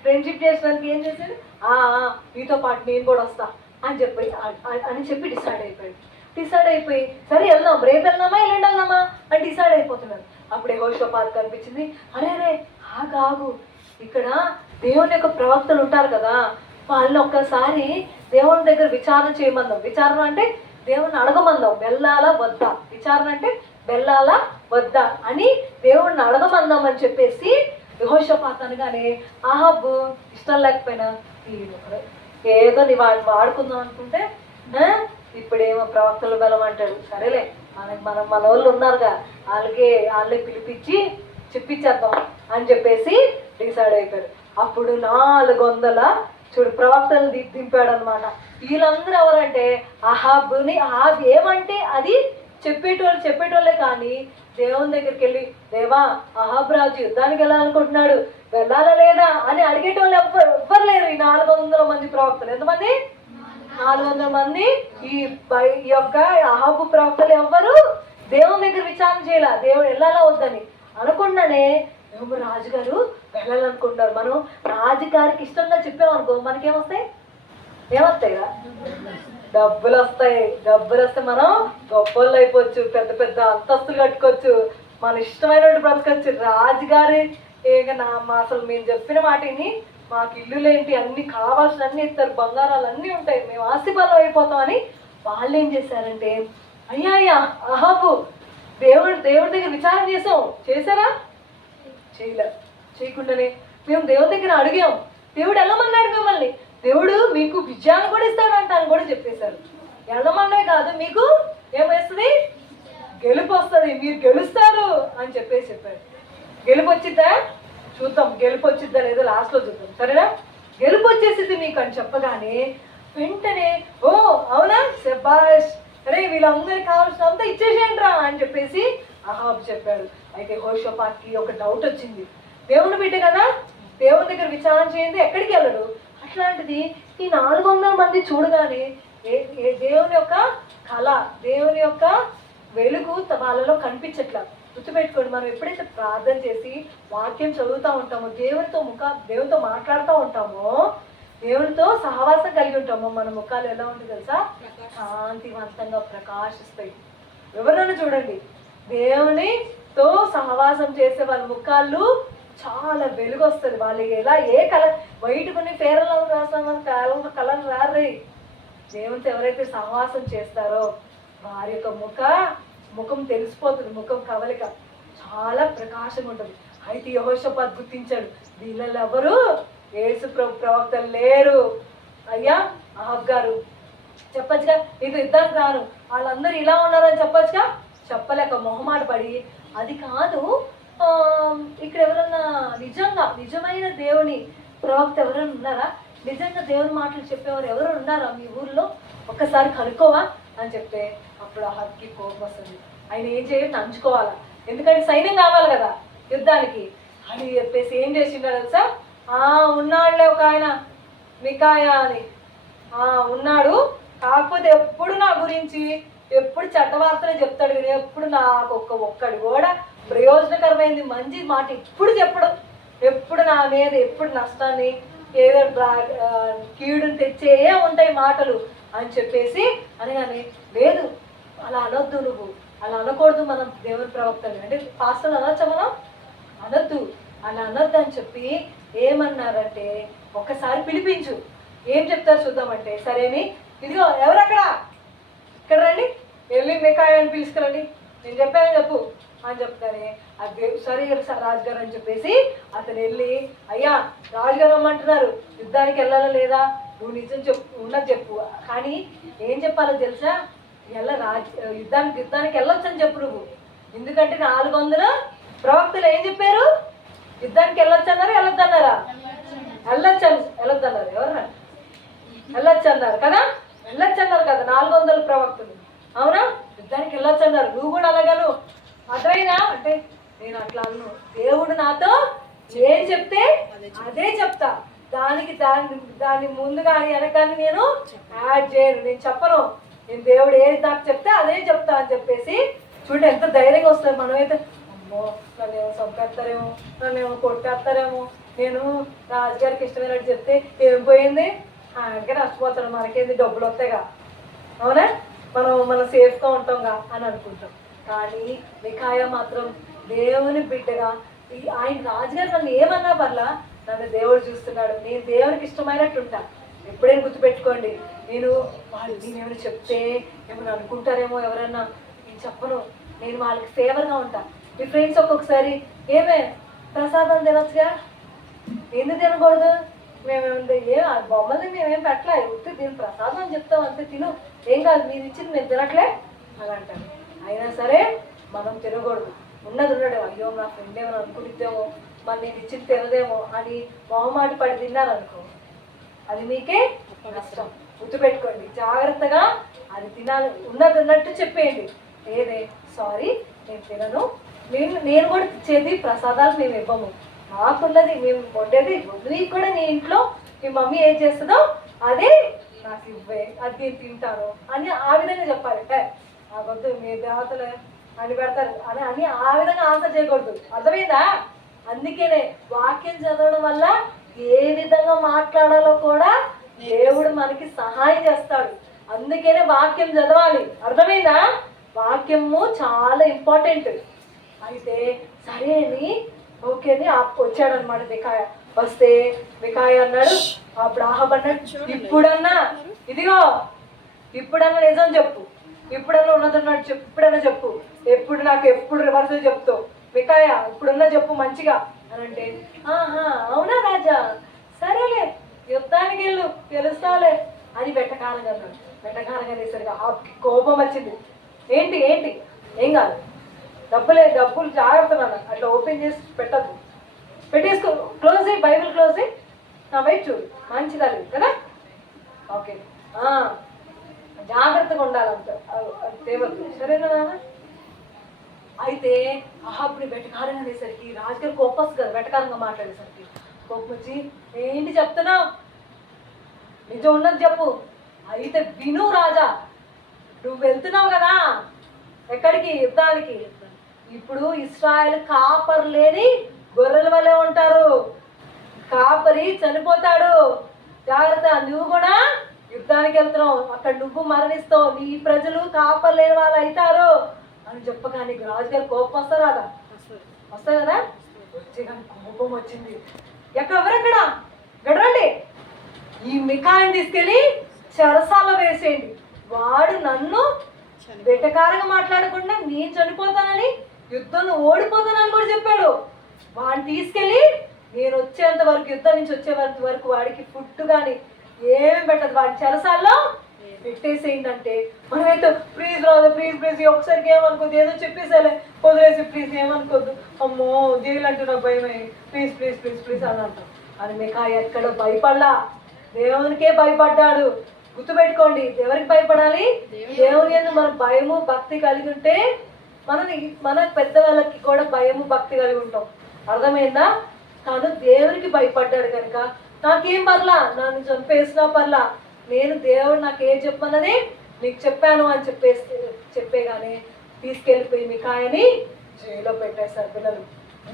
ఫ్రెండ్షిప్ చేసినందుకు ఏం చేశాడు? నీతో పాటు నేను కూడా వస్తా అని చెప్పి డిసైడ్ అయిపోయి సరే వెళ్దాం, రేపు వెళ్దామా ఎల్లుండి వెళ్దామా అని డిసైడ్ అయిపోతున్నాడు. అప్పుడు యెహోషాపాతు కనిపించింది, అరే ఆగు, ఇక్కడ దేవుని యొక్క ప్రవక్తలు ఉంటారు కదా, వాళ్ళని ఒక్కసారి దేవుని దగ్గర విచారణ చేయమందాం. విచారణ అంటే దేవుణ్ణి అడగమందాం, వెళ్ళాలా వద్దా, విచారణ అంటే వెళ్ళాలా వద్దా అని దేవుణ్ణి అడగమందాం అని చెప్పేసి యెహోషాపాతు అనగానే అహాబు ఇష్టం లేకపోయినా ఏదో నీ వాడిని వాడుకుందాం అనుకుంటే ఇప్పుడేమో ప్రవక్తల బలం అంటాడు. సరేలే, మన వాళ్ళు ఉన్నారుగా, వాళ్ళే పిలిపించి చెప్పించేద్దాం అని చెప్పేసి డిసైడ్ అయిపోయారు. అప్పుడు 400 చూడు ప్రవక్తలు దింపాడు అనమాట. వీళ్ళందరూ ఎవరంటే అహాబ్ ఏమంటే అది చెప్పేటోళ్ళే కానీ దేవుని దగ్గరికి వెళ్ళి, దేవా అహాబ్ రాజు యుద్ధానికి వెళ్ళాలనుకుంటున్నాడు, వెళ్ళాలా లేదా అని అడిగేటోళ్ళు ఎవ్వరు లేరు. ఈ 400 మంది ప్రవక్తలు. ఎంతమంది? 400 మంది. ఈ యొక్క అహాబు ప్రవక్తలు ఎవ్వరు దేవుని దగ్గర విచారణ చేయాల, దేవుడు వెళ్ళాలా వద్దని అనుకుండానే రాజుగారు వెళ్ళాలనుకుంటున్నారు. మనం రాజుగారికి ఇష్టంగా చెప్పామనుకో మనకేమొస్తాయి? ఏమొస్తాయిగా? డబ్బులు వస్తాయి. డబ్బులు వస్తే మనం గొప్పలు అయిపోవచ్చు, పెద్ద పెద్ద అంతస్తులు కట్టుకోవచ్చు, మన ఇష్టమైనట్టు బ్రతకొచ్చు. రాజుగారి అసలు మేము చెప్పిన వాటిని మాకు ఇల్లులేంటి అన్ని కావాల్సిన అన్ని ఇస్తారు, బంగారాలు అన్నీ ఉంటాయి, మేము ఆస్తిపల్లం అయిపోతామని వాళ్ళు ఏం చేశారంటే, అయ్యా అహాబు దేవుడి దగ్గర విచారణ చేశారా? చేయకుండానే మేము దేవుడి దగ్గర అడిగాం, దేవుడు వెళ్ళమన్నాడు మిమ్మల్ని, దేవుడు మీకు విజయాన్ని కూడా ఇస్తాడంట అని కూడా చెప్పేశారు. వెళ్ళమన్నే కాదు, మీకు ఏమేస్తుంది? గెలుపు వస్తుంది, మీరు గెలుస్తారు అని చెప్పాడు. గెలుపు వచ్చిద్దా? చూద్దాం, గెలుపు వచ్చిద్దా లేదో లాస్ట్లో చూద్దాం, సరేనా? గెలుపు వచ్చేసింది మీకు అని చెప్పగానే వెంటనే ఓ అవునా శబాష్, అరే వీళ్ళందరికి కావాల్సినంతా ఇచ్చేసేయండిరా అని చెప్పేసి అహాబ్ చెప్పాడు. అయితే యెహోషాపాత్కి ఒక డౌట్ వచ్చింది. దేవుని బిడ్డ కదా, దేవుని దగ్గర విచారణ చేయండి, ఎక్కడికి వెళ్ళడు. అట్లాంటిది ఈ 400 మంది చూడగానే దేవుని యొక్క కళ, దేవుని యొక్క వెలుగు వాళ్ళలో కనిపించట్లా. గుర్తుపెట్టుకోండి, మనం ఎప్పుడైతే ప్రార్థన చేసి వాక్యం చదువుతూ ఉంటామో, దేవునితో మాట్లాడుతూ ఉంటామో, దేవునితో సహవాసం కలిగి ఉంటామో, మన ముఖాలు ఎలా ఉంటుంది తెలుసా? కాంతివంతంగా ప్రకాశిస్తాయి. ఎవరైనా చూడండి, దేవునితో సహవాసం చేసే వాళ్ళ ముఖాలు చాలా వెలుగు వస్తుంది. వాళ్ళు ఏ కలర్ వైట్ కొన్ని ఫేరల్ రాస్తామని కలర్ రారు. దేవునితో ఎవరైతే సహవాసం చేస్తారో వారి యొక్క ముఖం తెలిసిపోతుంది, ముఖం కవలిక చాలా ప్రకాశంగా ఉంటుంది. అయితే యెహోషాపాతు గుర్తించాడు, వీళ్ళలో ఎవరు యేసు ప్రవక్తలు లేరు. అయ్యా అహాబ్ గారు చెప్పచ్చుగా, ఇది యుద్ధానికి రాను, వాళ్ళందరూ ఇలా ఉన్నారని చెప్పచ్చుగా, చెప్పలేక మొహమాట పడి, అది కాదు ఇక్కడ ఎవరన్నా నిజమైన దేవుని ప్రవక్త ఎవరైనా ఉన్నారా, నిజంగా దేవుని మాటలు చెప్పేవారు ఎవరు ఉన్నారా మీ ఊర్లో, ఒక్కసారి కనుక్కోవా అని చెప్తే అప్పుడు అహాబ్కి కోపం వస్తుంది. ఆయన ఏం చేయాలి? నంచుకోవాలా, ఎందుకంటే సైన్యం కావాలి కదా యుద్ధానికి అని చెప్పేసి ఏం చేసిండారు తెలుసా? ఉన్నాడులే ఒక ఆయన మికాయా అని, ఉన్నాడు, కాకపోతే ఎప్పుడు నా గురించి ఎప్పుడు చెడ్డవార్తలే చెప్తాడు, కానీ ఎప్పుడు నాకు ఒక్కడి కూడా ప్రయోజనకరమైంది మంచి మాట ఎప్పుడు చెప్పడం, ఎప్పుడు నా మీద ఎప్పుడు నష్టాన్ని ఏదో కీడుని తెచ్చే ఉంటాయి మాటలు అని చెప్పేసి అనగానే, లేదు అలా అనొద్దు, నువ్వు అలా అనకూడదు, మనం దేవుని ప్రవక్తలు అంటే పాస్టర్లు అనొచ్చా, మనం అనొద్దు, అలా అనొద్దు అని చెప్పి ఏమన్నారంటే, ఒక్కసారి పిలిపించు, ఏం చెప్తారు చూద్దామంటే, సరేని ఇదిగో ఎవరక్కడ, ఇక్కడ రండి, వెళ్ళి మికాయాని పిలుచుకురండి, నేను చెప్పాను చెప్పు అని చెప్తానే, అది సరే రాజుగారు అని చెప్పేసి అతను వెళ్ళి, అయ్యా రాజుగారు అమ్మంటున్నారు, యుద్ధానికి వెళ్ళాలా లేదా, నువ్వు నిజం ఉన్నది చెప్పు, కానీ ఏం చెప్పాలో తెలుసా, యుద్ధానికి వెళ్ళొచ్చు అని చెప్పు నువ్వు, ఎందుకంటే 400 ప్రవక్తలు ఏం చెప్పారు, యుద్ధానికి వెళ్ళొచ్చు అన్నారు, వెళ్ళొద్దన్నారా? వెళ్ళొద్దన్నారు. ఎవరన్నా వెళ్ళొచ్చు అన్నారు కదా, వెళ్ళొచ్చు అన్నారు కదా 400 ప్రవక్తలు, అవునా? యుద్ధానికి వెళ్ళొచ్చు అన్నారు, నువ్వు కూడా అలాగను అదైనా అంటే నేను అట్లా అన్ను, దేవుడు నాతో ఏం చెప్తే అదే చెప్తా, దాని ముందు కానీ వెనకాని నేను యాడ్ చేయను, నేను చెప్పను, నేను దేవుడు ఏది నాకు చెప్తే అదే చెప్తా అని చెప్పేసి చూడండి ఎంత ధైర్యంగా వస్తుంది. మనమైతే అమ్మో నన్నేమో చంపేస్తారేమో, నన్నేమో కొట్టేస్తారేమో, నేను రాజుగారికి ఇష్టమైనట్టు చెప్తే ఏం పోయింది, ఆయనకే నష్టపోతాడు, మనకేంది డబ్బులు వస్తాయిగా, అవునా, మనం సేఫ్గా ఉంటాంగా అని అనుకుంటాం. కానీ మికాయా మాత్రం దేవుని బిడ్డగా, ఆయన రాజుగారు నన్ను ఏమన్నా పర్లా, నన్ను దేవుడు చూస్తున్నాడు, నేను దేవునికి ఇష్టమైనట్టు ఉంటా. ఎప్పుడైనా గుర్తుపెట్టుకోండి, నేనేమైనా చెప్తే ఏమైనా అనుకుంటారేమో ఎవరన్నా, నేను చెప్పను, నేను వాళ్ళకి ఫేవర్గా ఉంటా. మీ ఫ్రెండ్స్ ఒక్కొక్కసారి ఏమే ప్రసాదం తినొచ్చుగా, ఎందుకు తినకూడదు, మేమేముంది ఆ బొమ్మల్ని మేమేం పెట్టలే, ఉత్తి దీని ప్రసాదం అని చెప్తాం అంతే, తిను, ఏం కాదు, మీరు ఇచ్చింది మేము తినట్లే అని అంటారు. అయినా సరే మనం తినకూడదు. ఉన్నది ఉన్నాడు, అయ్యో నా ఫ్రెండ్ ఏమైనా అనుకునిద్దేమో, మరి నేను ఇచ్చింది తినదేమో అని మొహమాట పడి తిన్నారనుకో, అది మీకే నష్టం. గుర్తుపెట్టుకోండి, జాగ్రత్తగా అది తినాలి, ఉన్నది ఉన్నట్టు చెప్పేయండి. ఏదే సారీ నేను తినను, నేను కూడా ఇచ్చేది ప్రసాదాలు మేము ఇవ్వము, మాకున్నది మేము వండేది నీకు కూడా నీ ఇంట్లో మీ మమ్మీ ఏం చేస్తుందో అదే నాకు ఇవ్వే, అది నేను తింటాను అని ఆ విధంగా చెప్పాలి. నాకొద్దు మీ దేవతలు అని పెడతారు అని అని ఆ విధంగా ఆన్సర్ చేయకూడదు. అర్థమైందా? అందుకనే వాక్యం చదవడం వల్ల ఏ విధంగా మాట్లాడాలో కూడా దేవుడు మనకి సహాయం చేస్తాడు. అందుకనే వాక్యం చదవాలి. అర్థమైందా? వాక్యము చాలా ఇంపార్టెంట్. అయితే సరే అని ఓకే అని వచ్చాడనమాట మికాయ. వస్తే మికాయ అన్నాడు, అప్పుడు ఆహాబ్ అన్నాడు, ఇప్పుడన్నా ఇదిగో ఇప్పుడన్నా నిజం చెప్పు, ఇప్పుడన్నా ఉన్నదన్నట్టు చెప్పు, ఇప్పుడన్నా చెప్పు, ఎప్పుడు నాకు ఎప్పుడు రివర్స్ చెప్తావు మికాయ, ఇప్పుడున్నా చెప్పు మంచిగా అని అంటే, ఆహా అవునా రాజా, సరేలే యుద్ధానికి వెళ్ళు తెలుస్తాలే అని వెట్టకారంగా అన్నాడు. వెట్టకారంగా అనేసరికి ఆహాబ్కి కోపం వచ్చింది. ఏంటి ఏంటి ఏం కాదు, డబ్బులు జాగ్రత్త నాన్న, అట్లా ఓపెన్ చేసి పెట్టద్దు, పెట్టేసుకో, క్లోజ్ అయ్యి బైబిల్ క్లోజ్ అయ్యి నా వైపు చూడు, మంచిది కదా, ఓకే జాగ్రత్తగా ఉండాలంట తేవద్దు, సరేనా నాన్న. అయితే అహాబ్ని వెటకారంగా అనేసరికి రాజుగారు కోపం వస్తుంది కదా, వెటకారంగా మాట్లాడేసరికి కోపం వచ్చి, ఏంటి చెప్తున్నావు, నిజం ఉన్నది చెప్పు. అయితే విను రాజా, నువ్వు వెళ్తున్నావు కదా ఎక్కడికి, యుద్ధానికి. ఇప్పుడు ఇశ్రాయేల్ కాపరు లేని గొర్రెల వల్లే ఉంటారు, కాపరి చనిపోతాడు, జాగ్రత్త, నువ్వు కూడా యుద్ధానికి వెళ్తున్నావు, అక్కడ నువ్వు మరణిస్తావు, నీ ప్రజలు కాపరు లేని వాళ్ళు అవుతారు అని చెప్పగానే రాజుగారు కోపం వస్తారా? వస్తాయి కదా. వచ్చే కానీ కోపం వచ్చింది. ఎవరెక్కడ గడవండి, ఈ మికాయిని తీసుకెళ్ళి చెరసాల వేసేయండి, వాడు నన్ను వెటకారంగా మాట్లాడకుండా నేను చనిపోతానని, యుద్ధంలో ఓడిపోతానని కూడా చెప్పాడు. వాడిని తీసుకెళ్ళి నేను వచ్చేంత వరకు, యుద్ధం నుంచి వచ్చే వరకు వాడికి ఫుడ్ కానీ ఏం పెట్టదు, వాడి చెరసాల్లో పెట్టేసేయండి అంటే, మనమైతే ప్లీజ్ రాదు, ప్లీజ్ ఒకసారికి ఏమనుకోద్దు, ఏదో చెప్పేసేలే వదిలేసి, ప్లీజ్ ఏమనుకోద్దు, అమ్మో జైలు అంటే నాకు భయమే, ప్లీజ్ అని అంటాం. అని మికాయ ఎక్కడ భయపడలా, దేవునికే భయపడ్డాడు. గుర్తుపెట్టుకోండి, ఎవరికి భయపడాలి? దేవుని యందు మన భయము భక్తి కలిగి ఉంటే మన పెద్దవాళ్ళకి కూడా భయము భక్తి కలిగి ఉంటాం. అర్థమైందా? కాదు దేవునికి భయపడ్డాడు కనుక నాకేం పర్లా, నన్ను చంపేసినా పర్లా, నేను దేవుడు నాకు ఏం చెప్పన్నది నీకు చెప్పాను అని చెప్పేగానే తీసుకెళ్ళిపోయి మికాయని జైల్లో పెట్టేశారు పిల్లలు.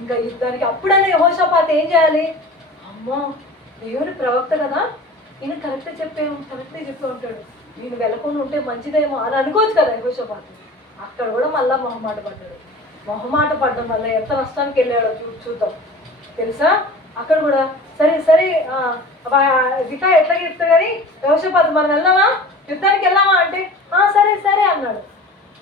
ఇంకా యుద్ధానికి అప్పుడనే యెహోషాపాతు ఏం చేయాలి? అమ్మో దేవుని ప్రవక్త కదా, ఈయన కరెక్టే చెప్పే ఉంటాడు, నేను వెళ్ళకుండా ఉంటే మంచిదేమో అని అనుకోవచ్చు కదా యెహోషాపాతు. అక్కడ కూడా మళ్ళా మొహమాట పడ్డాడు. మొహమాట పడడం వల్ల ఎంత నష్టానికి వెళ్ళాడో చూద్దాం, తెలుసా? అక్కడ కూడా సరే వికా ఎట్లా చెప్తా కానీ యెహోషాపాతు మనం వెళ్దామా, యుద్ధానికి వెళ్దామా అంటే సరే అన్నాడు.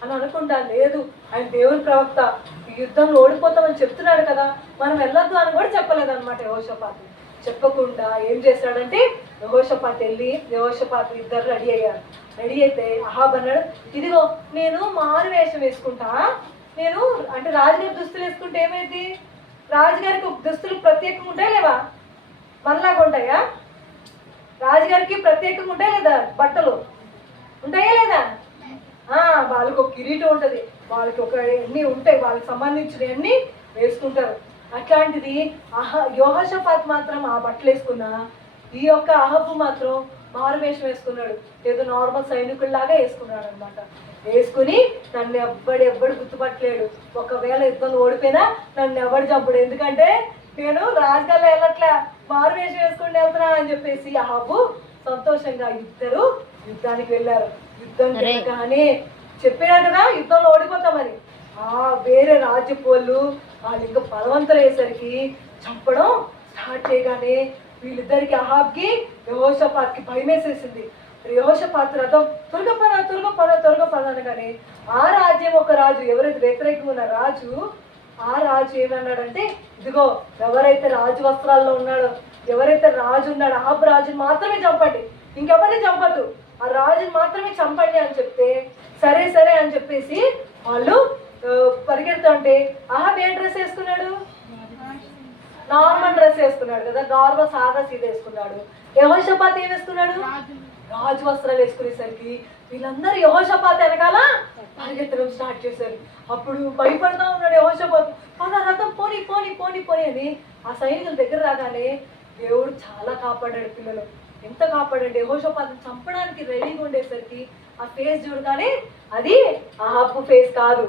అని అనుకుంటా, లేదు ఆయన దేవుని ప్రవక్త, ఈ యుద్ధంలో ఓడిపోతామని చెప్తున్నాడు కదా, మనం వెళ్ళొద్దు అని కూడా చెప్పలేదు అనమాట యెహోషాపాతు. చెప్పకుండా ఏం చేశాడంటే, యెహోషాపాతు ఇద్దరు రెడీ అయ్యారు. రెడీ అయితే అహాబ్ అన్నాడు, ఇదిగో నేను మారు వేషం వేసుకుంటా, నేను అంటే రాజుగారి దుస్తులు వేసుకుంటే ఏమైంది, రాజుగారికి దుస్తులు ప్రత్యేకంగా ఉంటాయా లేవా, మనలాగా ఉంటాయా? రాజుగారికి ప్రత్యేకంగా ఉంటాయి లేదా బట్టలు, ఉంటాయా లేదా? వాళ్ళకి ఒక కిరీటం ఉంటుంది, వాళ్ళకి ఒక అన్నీ ఉంటాయి, వాళ్ళకి సంబంధించినవన్నీ వేసుకుంటారు. అట్లాంటిది యెహోషాపాతు మాత్రం ఆ బట్టలు వేసుకున్నా, ఈ యొక్క అహాబు మాత్రం మారువేషం వేసుకున్నాడు, ఏదో నార్మల్ సైనికుల్లాగా వేసుకున్నాడు అనమాట. వేసుకుని నన్ను ఎవ్వడు గుర్తుపట్టలేడు, ఒకవేళ యుద్ధం ఓడిపోయినా నన్ను ఎవడు చంపడు, ఎందుకంటే నేను రాజుగారిలో వెళ్ళట్లే, మారువేషం వేసుకుని వెళ్తున్నా అని చెప్పేసి అహాబు సంతోషంగా ఇద్దరు యుద్ధానికి వెళ్ళారు. యుద్ధం కానీ చెప్పినారు కదా యుద్ధంలో ఓడిపోతామని, వేరే రాజ్యపు వాళ్ళు ఇంకా బలవంతులు అయ్యేసరికి చంపడం స్టార్ట్ చేయగానే వీళ్ళిద్దరికి అహాబ్కి యెహోషాపాతుకి భయం వేసేసింది. యెహోషాపాతు రథం త్వరగా పద అనగానే ఆ రాజ్యం ఒక రాజు, ఎవరైతే వ్యతిరేకంగా ఉన్న రాజు, ఆ రాజు ఏమన్నాడంటే, ఇదిగో ఎవరైతే రాజు వస్త్రాల్లో ఉన్నాడో ఎవరైతే రాజు ఉన్నాడో ఆహాబు రాజుని మాత్రమే చంపండి, ఇంకెవరిని చంపద్దు, ఆ రాజుని మాత్రమే చంపండి అని చెప్తే సరే సరే అని చెప్పేసి వాళ్ళు పరిగెడుతుంటే ఆహాబు ఏ డ్రెస్ వేసుకున్నాడు? నార్మల్ డ్రెస్ వేసుకున్నాడు కదా, నార్మల్ సాదా సీదా వేసుకున్నాడు. యెహోషాపాతు ఏం వేసుకున్నాడు? రాజు వస్త్రాలు వేసుకునేసరికి వీళ్ళందరూ యెహోషాపాతు వెనకాల పరిగెత్తడం స్టార్ట్ చేశారు. అప్పుడు భయపడతా ఉన్నాడు యెహోషాపాతు, మన రథం పోని పోని పోని పోని అని. ఆ సైనికుల దగ్గర రాగానే దేవుడు చాలా కాపాడాడు పిల్లలు. ఎంత కాపాడండి, యెహోషాపాతుని చంపడానికి రెడీగా ఉండేసరికి ఆ ఫేస్ చూడగానే అది ఆహాబు ఫేస్ కాదు,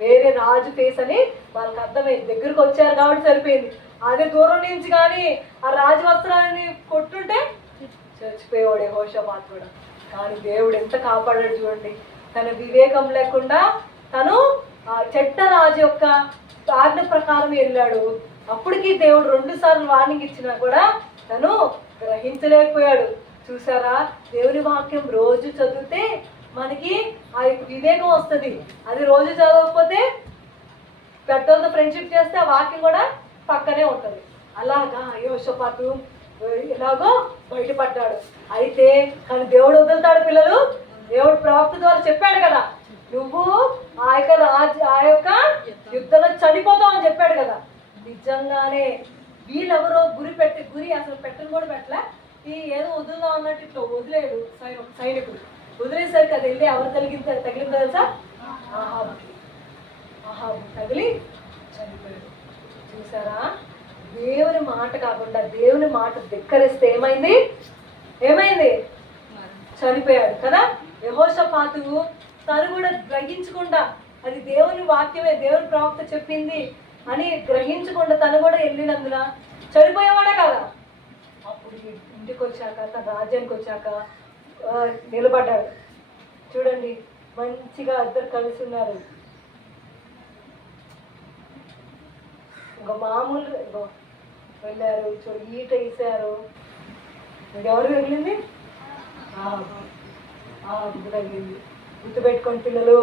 వేరే రాజు ఫేస్ అని వాళ్ళకి అర్థమైంది. దగ్గరకు వచ్చారు కాబట్టి సరిపోయింది. అదే దూరం నుంచి కానీ ఆ రాజు వస్త్రాన్ని కొట్టుంటే చచ్చిపోయేవాడు యెహోషాపాతు కూడా. కానీ దేవుడు ఎంత కాపాడాడు చూడండి. తన వివేకం లేకుండా తను ఆ చెడ్డ రాజు యొక్క ఆజ్ఞ ప్రకారం వెళ్ళాడు. అప్పటికి దేవుడు 2 సార్లు వార్నింగ్ ఇచ్చినా కూడా తను గ్రహించలేకపోయాడు. చూసారా, దేవుని వాక్యం రోజు చదివితే మనకి ఆ వివేకం వస్తుంది. అది రోజు చదవకపోతే పెద్దలతో ఫ్రెండ్షిప్ చేస్తే ఆ వాక్యం కూడా పక్కనే ఉంటుంది. అలాగా యెహోషాపాతు ఎలాగో బయటపడ్డాడు. అయితే కానీ దేవుడు వదులుతాడు పిల్లలు. దేవుడు ప్రవక్త ద్వారా చెప్పాడు కదా, నువ్వు ఆ యొక్క యుద్ధంలో చనిపోతావు అని చెప్పాడు కదా. నిజంగానే వీళ్ళెవరో గురి అసలు పెట్టను కూడా పెట్టలే. ఈ ఏదో వదులుదాం అన్నట్టు ఇట్లా వదిలేడు సైనికుడు. వదిలేసరికి అది వెళ్ళి ఎవరు తగిలిందో తెలుసా? ఆహాబు తగిలి చనిపోయాడు. చూసారా, దేవుని మాట కాకుండా దేవుని మాట ధిక్కరిస్తే ఏమైంది? చనిపోయాడు కదా. యెహోషాపాతు తను కూడా గ్రహించకుండా అది దేవుని వాక్యమే, దేవుని ప్రవక్త చెప్పింది అని గ్రహించకుండా తను కూడా వెళ్ళినందున చనిపోయేవాడే కదా. అప్పుడు ఇంటికి వచ్చాక తన రాజ్యానికి వచ్చాక నిలబడ్డాడు. చూడండి, మంచిగా ఇద్దరు కలిసి ఉన్నారు. ఇంకా మామూలు వెళ్ళారు, ఈట వేసారు. ఎవరు తగిలింది? తగిలింది. గుర్తుపెట్టుకోండి పిల్లలు.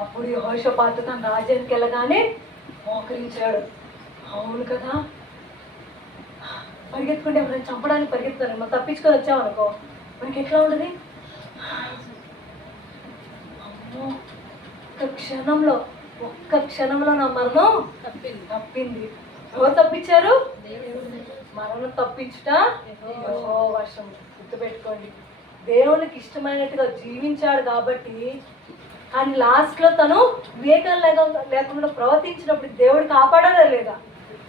అప్పుడు యెహోషాపాతు తన రాజ్యానికి వెళ్ళగానే మోకరించాడు. అవును కదా, పరిగెత్తుకుంటే ఎవరైనా చంపడానికి పరిగెత్తాను, మనం తప్పించుకొని వచ్చామనుకో మనకి ఎట్లా ఉంటుంది? అమ్మో, ఒక్క క్షణంలో నా మరణం తప్పింది. ఎవరు తప్పించారు? మరణం తప్పించుట వర్షం. గుర్తుపెట్టుకోండి, దేవునికి ఇష్టమైనట్టుగా జీవించాడు కాబట్టి. కానీ లాస్ట్లో తను వివేకం లేకుండా ప్రవర్తించినప్పుడు దేవుడు కాపాడాడా లేదా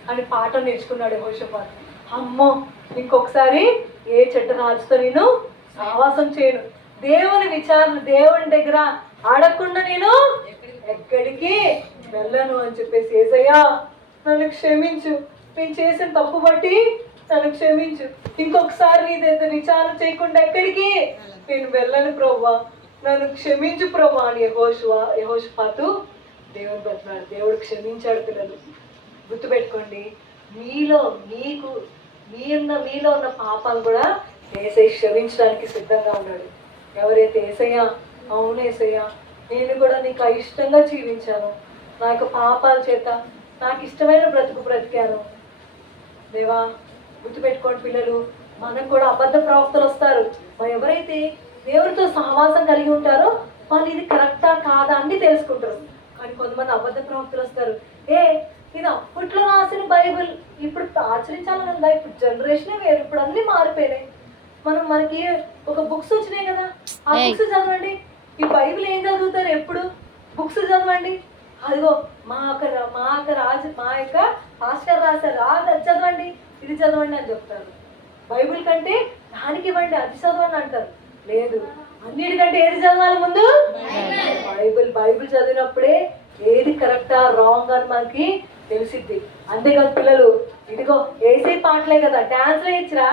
అని పాఠం నేర్చుకున్నాడు యెహోషాపాతు. అమ్మో, ఇంకొకసారి ఏ చెడ్డ రాజుతో నేను సావాసం చేయను, దేవుని విచారణ దేవుని దగ్గర ఆడకుండా నేను ఎక్కడికి వెళ్ళను అని చెప్పేసి, యేసయ్యా నన్ను క్షమించు, నేను చేసిన తప్పు బట్టి నన్ను క్షమించు, ఇంకొకసారి నీ దగ్గర విచారణ చేయకుండా ఎక్కడికి నేను వెళ్ళను ప్రభువా, నన్ను క్షమించు ప్రభువా అని యెహోషాపాతు దేవుని బతిమాడు. దేవుడు క్షమించాడు పిల్లలు. గుర్తుపెట్టుకోండి, మీలో ఉన్న పాపాలు కూడా యేసయ్య క్షమించడానికి సిద్ధంగా ఉన్నాడు. ఎవరైతే యేసయ్యా, అవును యేసయ్యా నేను కూడా నీకు అయిష్టంగా జీవించాను, నా యొక్క పాపాల చేత నాకు ఇష్టమైన బ్రతికాను దేవా. గుర్తుపెట్టుకోండి పిల్లలు, మనకు కూడా అబద్ధ ప్రవక్తలు వస్తారు. మరి ఎవరైతే దేవుడితో సహవాసం కలిగి ఉంటారో వాళ్ళు ఇది కరెక్టా కాదా అని తెలుసుకుంటారు. కానీ కొంతమంది అబద్ధ ప్రవక్తలు వస్తారు, ఇది అప్పట్లో రాసిన బైబిల్ ఇప్పుడు ఆచరించాలని ఉందా, ఇప్పుడు జనరేషనే వేరు, ఇప్పుడు అన్నీ మారిపోయినాయి. మనకి ఒక బుక్స్ వచ్చినాయి కదా, ఆ బుక్స్ చదవండి. ఈ బైబిల్ ఏం చదువుతారు? ఎప్పుడు బుక్స్ చదవండి. అదిగో మా యొక్క పాస్టర్ రాశారు, అది చదవండి, ఇది చదవండి అని చెప్తారు. బైబిల్ కంటే దానికి ఇవ్వండి, అది చదవండి అంటారు. లేదు, అన్నిటికంటే ఏది చదవాలి ముందు? బైబిల్ చదివినప్పుడే ఏది కరెక్టా రాంగ్ అని మనకి తెలిసిద్ది. అంతేకాదు పిల్లలు, ఇదిగో వేసే పాటలే కదా, డాన్స్లు వేయచ్చురా,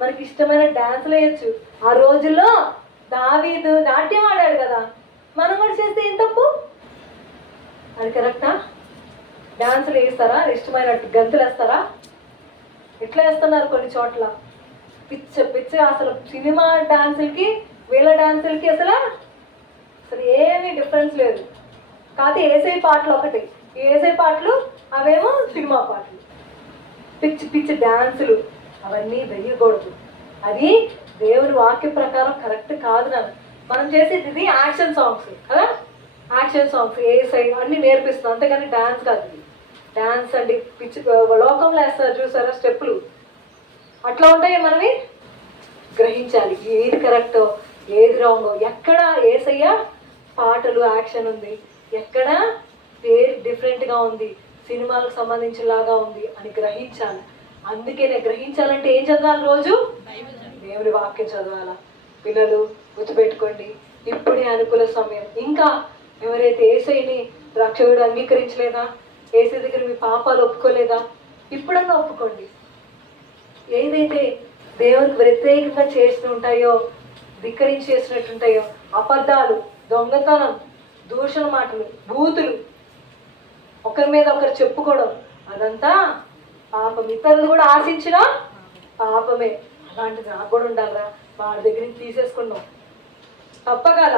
మనకి ఇష్టమైన డాన్స్లు వేయచ్చు. ఆ రోజుల్లో దావీదు నాట్యం ఆడాడు కదా, మనం కూడా చేస్తే ఏం తప్పు? అది కరెక్టా? డాన్సులు వేస్తారా? ఇష్టమైనట్టు గంతులు వేస్తారా? ఎట్లా వేస్తున్నారు కొన్ని చోట్ల, పిచ్చ అసలు సినిమా డాన్సులకి వీళ్ళ డాన్సులకి అసలు ఏమీ డిఫరెన్స్ లేదు. కాకపోతే ఏసై పాటలు ఒకటి, ఏసై పాటలు అవేమో సినిమా పాటలు. పిచ్చి పిచ్చి డాన్సులు అవన్నీ వేయకూడదు. అది దేవుని వాక్య ప్రకారం కరెక్ట్ కాదు నాన్న. మనం చేసేది ఇది యాక్షన్ సాంగ్స్ కదా, యాక్షన్ సాంగ్స్ ఏసై అన్ని నేర్పిస్తాం, అంతేగాని డాన్స్ కాదు. ఇది డాన్స్ అండి పిచ్చి లోకంలో వేస్తారు చూసారా స్టెప్పులు, అట్లా ఉంటాయి. మనవి గ్రహించాలి ఏది కరెక్టో ఏది రాంగో, ఎక్కడ ఏసయ్య పాటలు యాక్షన్ ఉంది, ఎక్కడ పేరు డిఫరెంట్గా ఉంది, సినిమాలకు సంబంధించినలాగా ఉంది అని గ్రహించాలి. అందుకే నేను గ్రహించాలంటే ఏం చదవాలి? రోజు దేవుని వాక్యం చదవాలా. పిల్లలు గుర్తుపెట్టుకోండి, ఇప్పుడే అనుకూల సమయం. ఇంకా ఎవరైతే ఏసైని రక్షకుడు అంగీకరించలేదా, ఏసై దగ్గర మీ పాపాలు ఒప్పుకోలేదా, ఇప్పుడన్నా ఒప్పుకోండి. ఏదైతే దేవునికి వ్యతిరేకంగా చేసి ఉంటాయో, ధిక్కరించి చేసినట్టుంటాయో, అబద్ధాలు, దొంగతనం, దూషణ మాటలు, బూతులు, ఒకరి మీద ఒకరు చెప్పుకోవడం, అదంతా పాపం. ఇతరులు కూడా ఆశించిన పాపమే. అలాంటిది నాకు కూడా ఉండాలరా, వాడి దగ్గర నుంచి తీసేసుకున్నాం తప్పగల.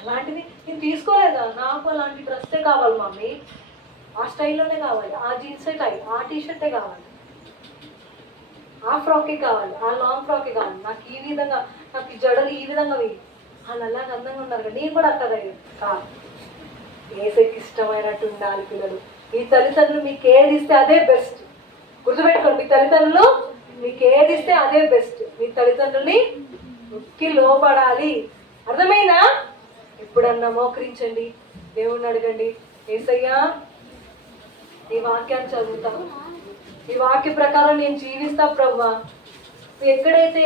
అలాంటిది నేను తీసుకోలేదా, నాకు అలాంటి డ్రెస్సే కావాలి మమ్మీ, ఆ స్టైల్లోనే కావాలి, ఆ జీన్సే కావాలి, ఆ టీషర్టే కావాలి, ఆ ఫ్రాకే కావాలి, ఆ లాంగ్ ఫ్రాకే కావాలి, నాకు ఈ విధంగా, నాకు ఈ జడలు ఈ విధంగా వేయి, వాళ్ళు అలాగే అందంగా ఉన్నారు కదా నేను కూడా అట్లా కాదు. ఏసైకి ఇష్టమైనట్టు ఉండాలి. పిల్లలు, మీ తల్లిదండ్రులు మీకు ఏది ఇస్తే అదే బెస్ట్. గుర్తుపెట్టుకోండి, మీ తల్లిదండ్రులు మీకు ఏది ఇస్తే అదే బెస్ట్. మీ తల్లిదండ్రుల్ని నొక్కి లోపడాలి. అర్థమైనా? ఎప్పుడన్నా మోకరించండి, దేవుణ్ణి అడగండి, ఏసయ్యా ఈ వాక్యాన్ని చదువుతాను, ఈ వాక్య ప్రకారం నేను జీవిస్తా ప్రభువా. ఎక్కడైతే